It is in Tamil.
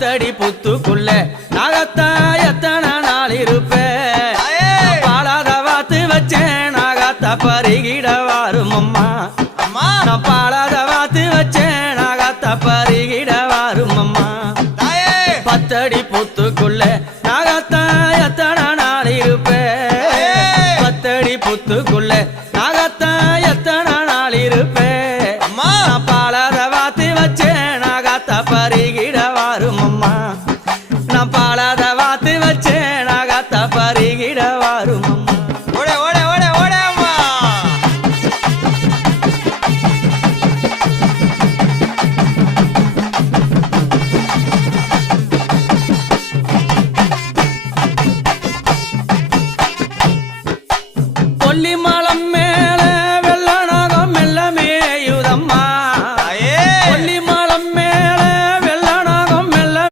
தடி புத்துக்குள்ள நாகத்தா எத்தனை நாள் இருப்பேன் பாலாத வாத்து வச்சேன் நாகத்தா பருகிட வாரும் அம்மா நான் பாலாத வாத்து வச்சேன் நாகத்தா பருகிட வாரும் அம்மா பத்தடி புத்துக்குள்ள